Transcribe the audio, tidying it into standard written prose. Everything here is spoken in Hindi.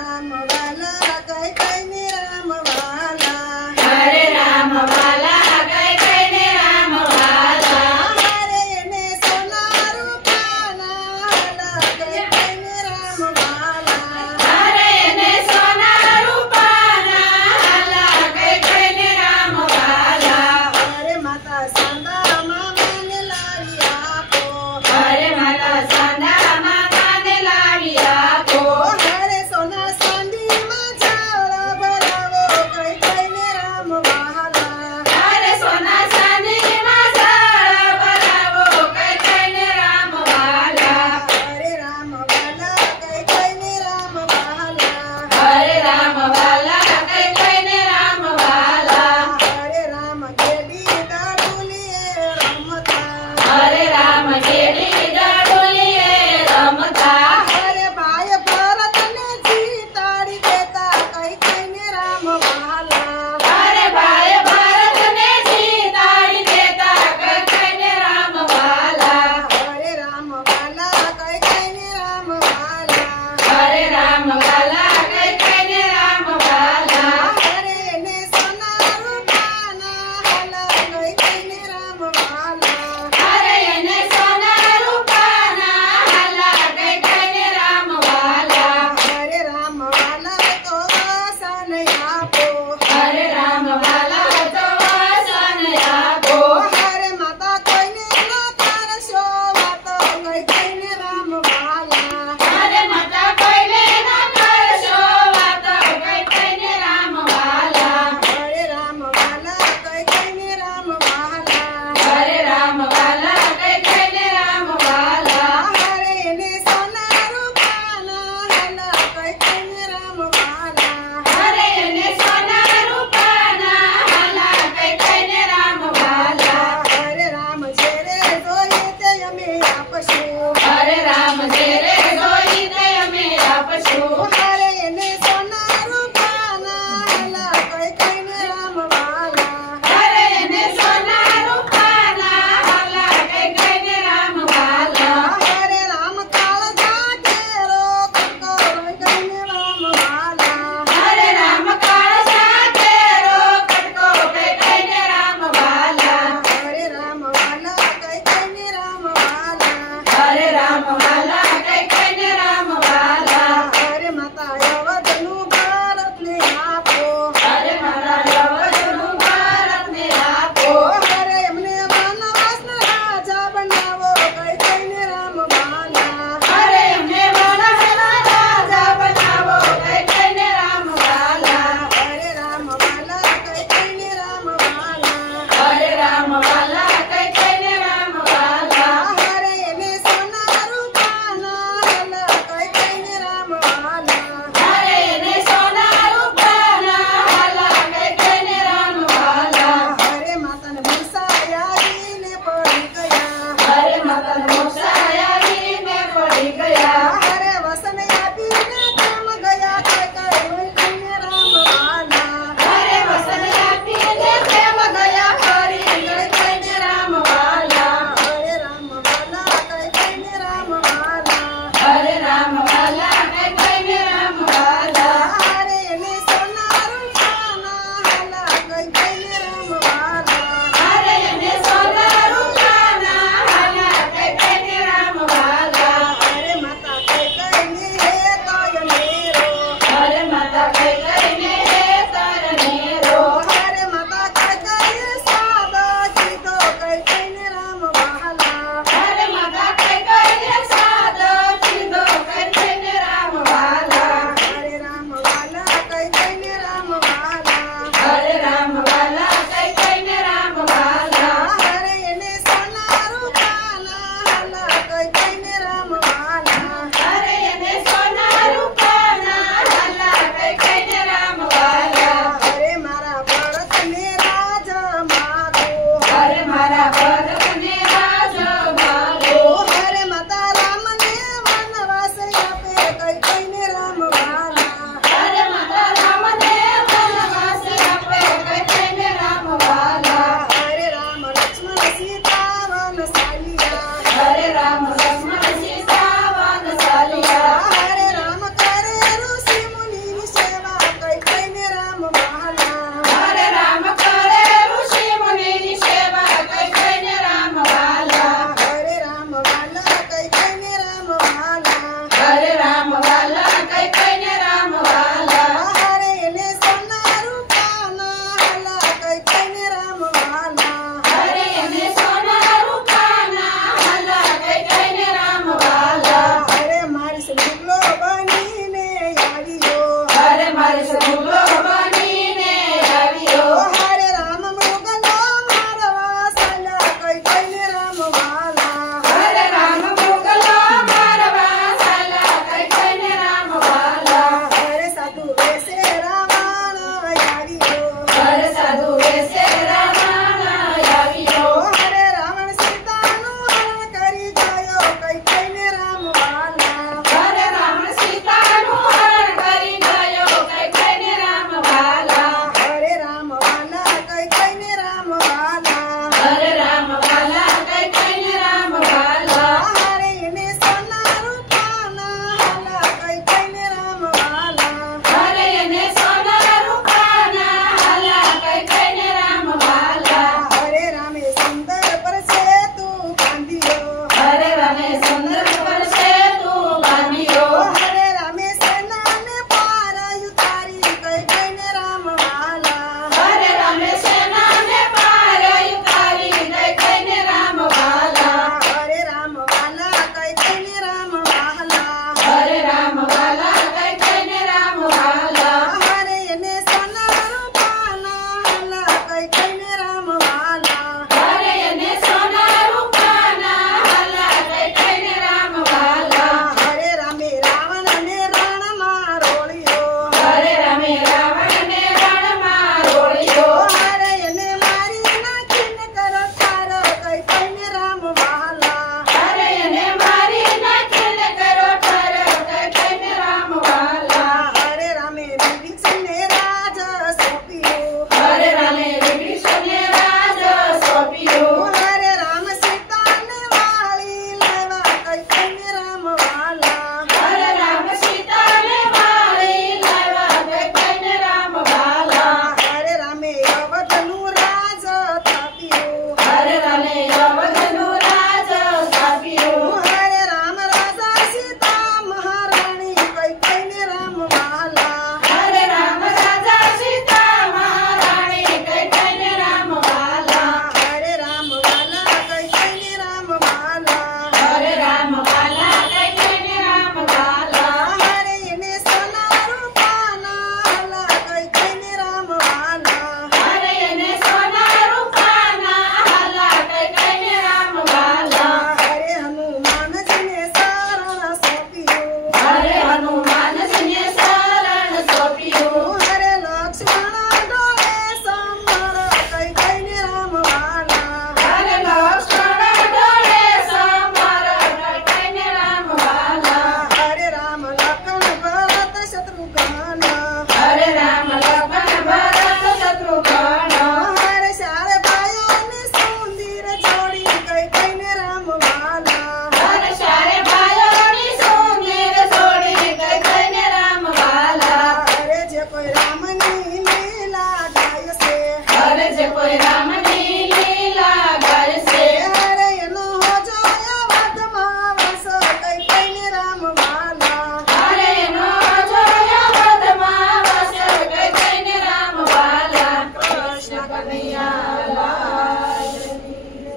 राम वाला कह कहने राम वाला हरे राम वाला कह कहने राम वाला हरे ने सोना रूपाना कह कहने राम वाला हरे ने सोना रूपाना कह कहने राम वाला हरे माता संदा मामा ने लाविया को हरे माता संदा मामा ने लाविया को हरे सोना संदी में चावड़ा भरावो कह कहने राम वाला हरे सोना चांदी मसाला बनावो कह कहने राम वाला हरे राम वाला कह कहने राम वाला हरे राम वाला कह कहने राम वाला हरे राम गेडी दाडुलिए रमता हरे राम गेड़ी डाडोलिए रमता हरे भाई भरत ने जीताड़ी देता कह कहने राम वाला हरे भाई भारत ने जीताड़ी देता कह कहने राम वाला हरे राम वाला कह कहने राम वाला हरे राम